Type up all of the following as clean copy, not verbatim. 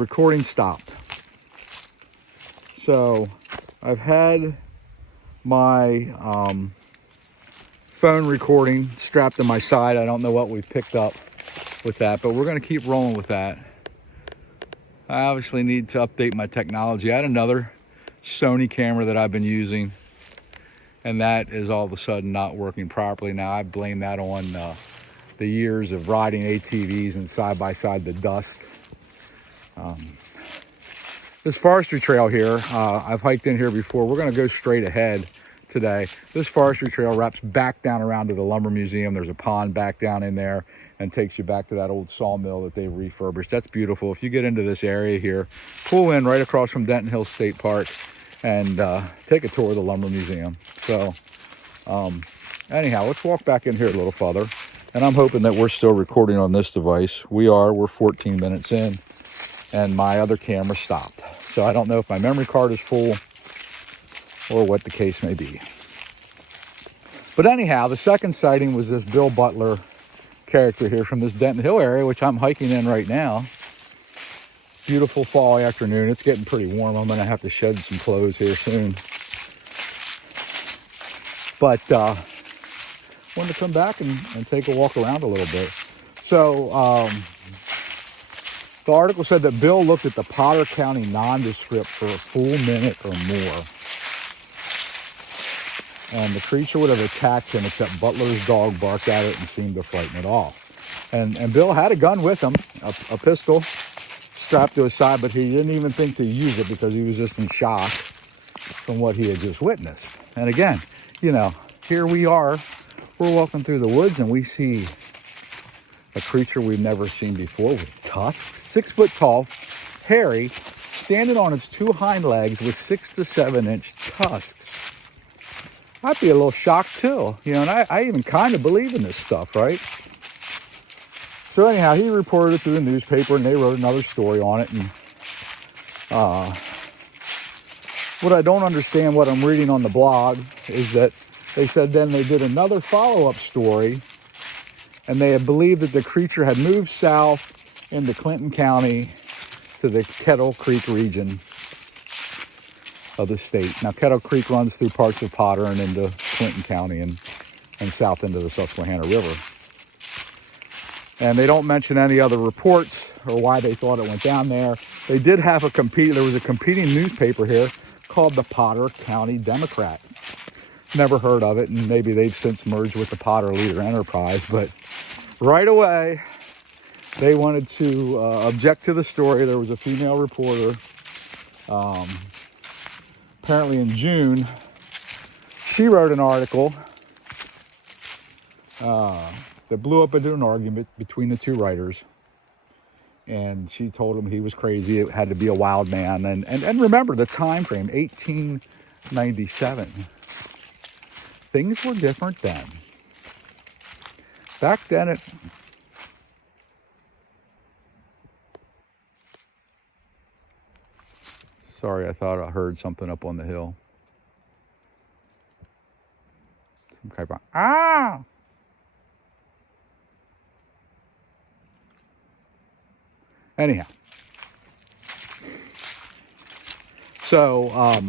recording stopped. So I've had my phone recording strapped to my side. I don't know what we've picked up with that, but we're going to keep rolling with that. I obviously need to update my technology. I had another Sony camera that I've been using, and that is all of a sudden not working properly. Now I blame that on the years of riding ATVs and side-by-side the dust. This forestry trail here, I've hiked in here before. We're going to go straight ahead today. This forestry trail wraps back down around to the lumber museum. There's a pond back down in there and takes you back to that old sawmill that they've refurbished. That's beautiful. If you get into this area here, pull in right across from Denton Hill State Park and take a tour of the lumber museum. So anyhow, let's walk back in here a little further. And I'm hoping that we're still recording on this device. We are. We're 14 minutes in, and my other camera stopped. So I don't know if my memory card is full or what the case may be. But anyhow, the second sighting was this Bill Butler character here from this Denton Hill area, which I'm hiking in right now. Beautiful fall afternoon. It's getting pretty warm. I'm going to have to shed some clothes here soon. But wanted to come back and take a walk around a little bit. So the article said that Bill looked at the Potter County nondescript for a full minute or more. And the creature would have attacked him, except Butler's dog barked at it and seemed to frighten it off. And Bill had a gun with him, a pistol strapped to his side, but he didn't even think to use it because he was just in shock from what he had just witnessed. And again, you know, here we are, we're walking through the woods and we see a creature we've never seen before with tusks, 6 foot tall, hairy, standing on its 2 hind legs with 6 to 7 inch tusks. I'd be a little shocked too, you know, and I even kind of believe in this stuff, right? So anyhow, he reported it to the newspaper and they wrote another story on it. And what I don't understand, what I'm reading on the blog, is that they said then they did another follow-up story and they had believed that the creature had moved south into Clinton County to the Kettle Creek region of the state. Now, Kettle Creek runs through parts of Potter and into Clinton County and south into the Susquehanna River. And they don't mention any other reports or why they thought it went down there. They did have there was a competing newspaper here called the Potter County Democrat. Never heard of it, and maybe they've since merged with the Potter Leader Enterprise, but right away, they wanted to object to the story. There was a female reporter, apparently in June. She wrote an article that blew up into an argument between the two writers. And she told him he was crazy. It had to be a wild man. And remember the time frame, 1897. Things were different then. Back then, sorry, I thought I heard something up on the hill. Some kind of, Anyhow. So,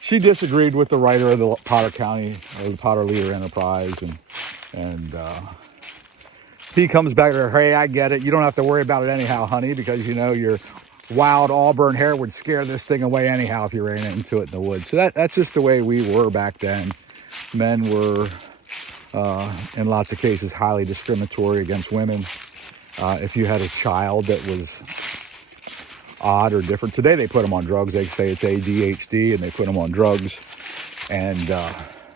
she disagreed with the writer of the Potter County, or the Potter Leader Enterprise, and he comes back to her, hey, I get it. You don't have to worry about it anyhow, honey, because, you know, your wild auburn hair would scare this thing away anyhow if you ran into it in the woods. So that's just the way we were back then. Men were, in lots of cases, highly discriminatory against women. If you had a child that was odd or different. Today they put them on drugs. They say it's ADHD and they put them on drugs and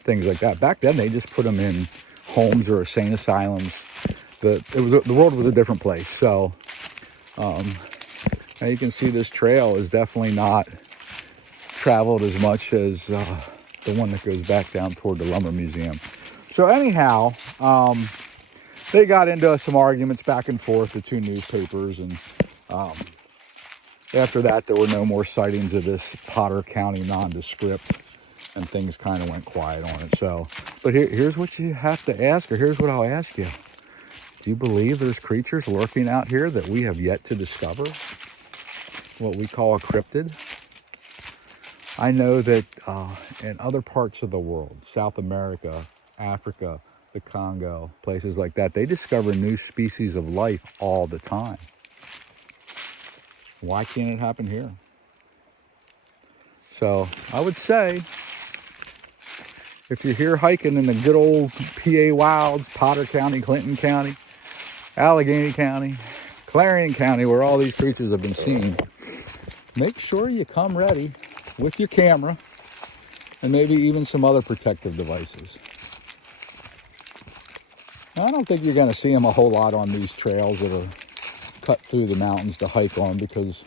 things like that. Back then they just put them in homes or insane asylums. The world was a different place. So now you can see this trail is definitely not traveled as much as the one that goes back down toward the lumber museum. So anyhow, they got into some arguments back and forth, the two newspapers, and after that, there were no more sightings of this Potter County nondescript, and things kind of went quiet on it. So, but here's what you have to ask, or here's what I'll ask you. Do you believe there's creatures lurking out here that we have yet to discover? What we call a cryptid? I know that in other parts of the world, South America, Africa, the Congo, places like that, they discover new species of life all the time. Why can't it happen here? So I would say, if you're here hiking in the good old PA wilds, Potter County, Clinton County, Allegheny County, Clarion County, where all these creatures have been seen, make sure you come ready with your camera and maybe even some other protective devices. Now, I don't think you're going to see them a whole lot on these trails that are cut through the mountains to hike on, because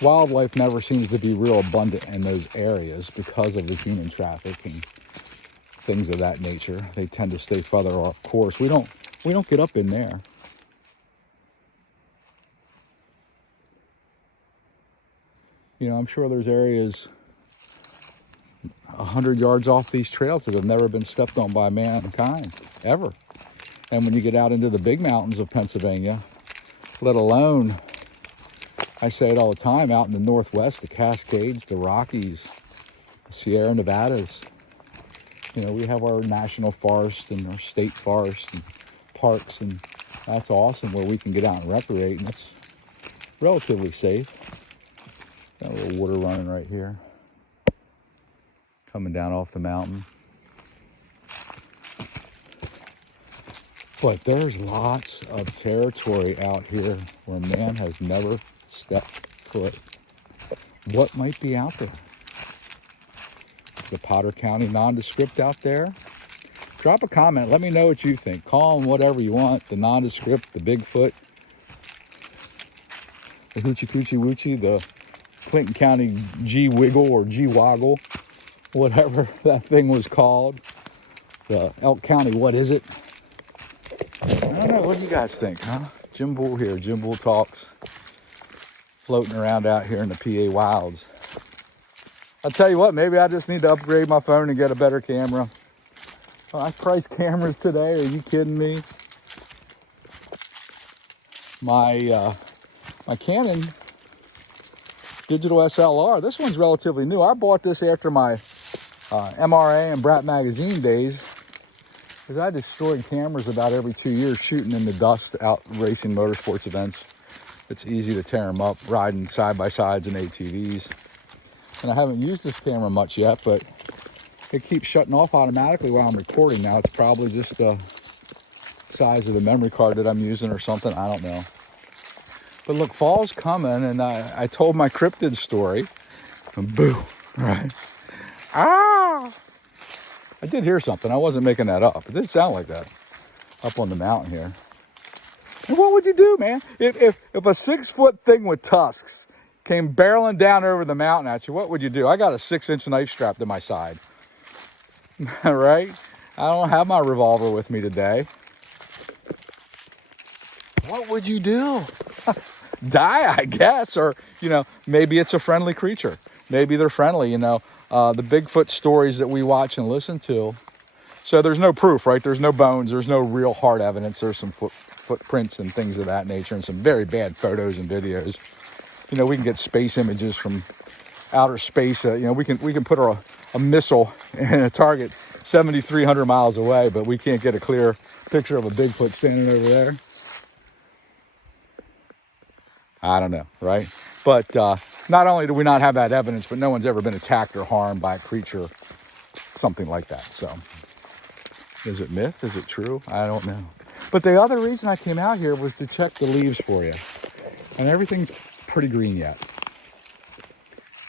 wildlife never seems to be real abundant in those areas because of the human traffic and things of that nature. They tend to stay further off course. We don't get up in there. You know, I'm sure there's areas 100 yards off these trails that have never been stepped on by mankind, ever. And when you get out into the big mountains of Pennsylvania, let alone, I say it all the time, out in the Northwest, the Cascades, the Rockies, the Sierra Nevadas, you know, we have our national forest and our state forest and parks, and that's awesome, where we can get out and recreate, and it's relatively safe. Got a little water running right here, coming down off the mountain. But there's lots of territory out here where man has never stepped foot. What might be out there? The Potter County nondescript out there? Drop a comment. Let me know what you think. Call them whatever you want. The nondescript, the Bigfoot, the Hoochie Coochie Woochie, the Clinton County G-Wiggle or G-Woggle, whatever that thing was called. The Elk County, what is it? I don't know. What do you guys think, huh? Jim Bull here. Jim Bull Talks. Floating around out here in the PA wilds. I'll tell you what, maybe I just need to upgrade my phone and get a better camera. Oh, I priced cameras today. Are you kidding me? My Canon digital SLR. This one's relatively new. I bought this after my MRA and Brat Magazine days, because I destroyed cameras about every 2 years shooting in the dust out racing motorsports events. It's easy to tear them up, riding side-by-sides and ATVs. And I haven't used this camera much yet, but it keeps shutting off automatically while I'm recording now. It's probably just the size of the memory card that I'm using or something. I don't know. But look, fall's coming, and I told my cryptid story. And boo, right? Ah! I did hear something. I wasn't making that up. It did sound like that up on the mountain here. And what would you do, man? If a 6-foot thing with tusks came barreling down over the mountain at you, what would you do? I got a 6-inch knife strapped to my side. Right? I don't have my revolver with me today. What would you do? Die, I guess. Or, you know, maybe it's a friendly creature. Maybe they're friendly, you know. The Bigfoot stories that we watch and listen to. So there's no proof, right? There's no bones. There's no real hard evidence. There's some footprints and things of that nature, and some very bad photos and videos. You know, we can get space images from outer space. You know, we can put a missile in a target 7,300 miles away, but we can't get a clear picture of a Bigfoot standing over there. I don't know, right? But not only do we not have that evidence, but no one's ever been attacked or harmed by a creature, something like that. So, is it myth? Is it true? I don't know. But the other reason I came out here was to check the leaves for you. And everything's pretty green yet.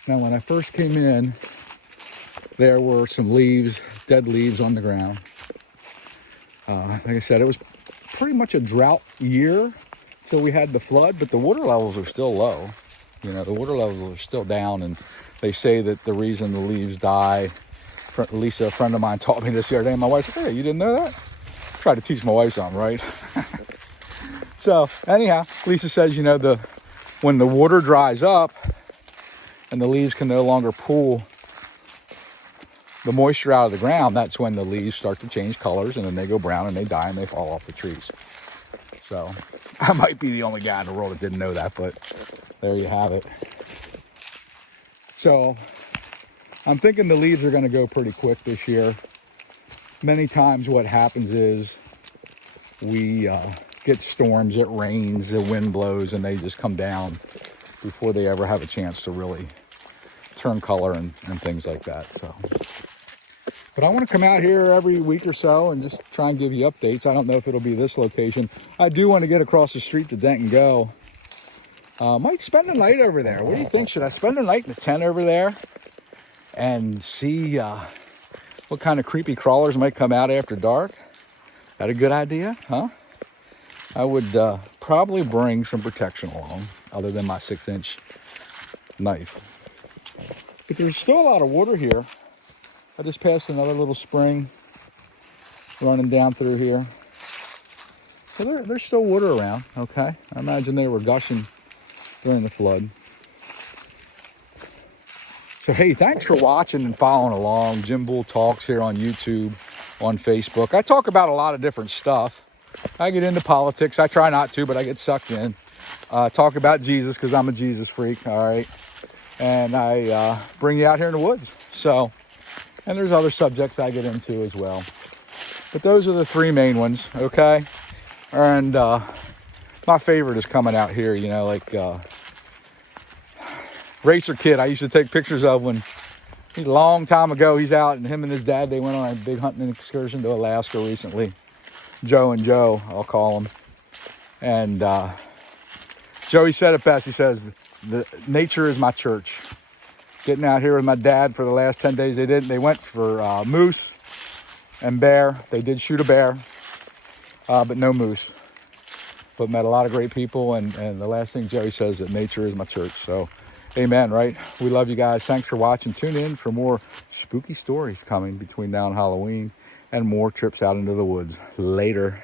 Now, when I first came in, there were some leaves, dead leaves on the ground. Like I said, it was pretty much a drought year till we had the flood, but the water levels are still low. You know, the water levels are still down, and they say that the reason the leaves die, Lisa, a friend of mine, taught me this the other day, and my wife said, hey, you didn't know that? Try to teach my wife something, right? So anyhow, Lisa says, you know, when the water dries up and the leaves can no longer pull the moisture out of the ground, that's when the leaves start to change colors, and then they go brown and they die and they fall off the trees. So I might be the only guy in the world that didn't know that, but there you have it. So I'm thinking the leaves are going to go pretty quick this year. Many times what happens is we get storms, it rains, the wind blows, and they just come down before they ever have a chance to really turn color and things like that. So, but I want to come out here every week or so and just try and give you updates. I don't know if it'll be this location. I do want to get across the street to Denton Go. Might spend the night over there. What do you think? Should I spend the night in the tent over there and see what kind of creepy crawlers might come out after dark? That a good idea, huh? I would probably bring some protection along other than my 6-inch knife. But there's still a lot of water here. I just passed another little spring running down through here. So there's still water around, okay? I imagine they were gushing during the flood. So hey, thanks for watching and following along. Jim Bull Talks here on YouTube, on Facebook. I talk about a lot of different stuff. I get into politics. I try not to, but I get sucked in. Talk about Jesus because I'm a Jesus freak, all right? And I bring you out here in the woods. So, and there's other subjects I get into as well. But those are the three main ones, okay? And my favorite is coming out here, you know, like Racer Kid. I used to take pictures of when, a long time ago, he's out, and him and his dad, they went on a big hunting excursion to Alaska recently. Joe and Joe, I'll call them. And Joey said it best. He says, nature is my church. Getting out here with my dad for the last 10 days, they went for moose and bear. They did shoot a bear, but no moose. But met a lot of great people, and the last thing Joey says that nature is my church. So, amen, right? We love you guys. Thanks for watching. Tune in for more spooky stories coming between now and Halloween and more trips out into the woods. Later.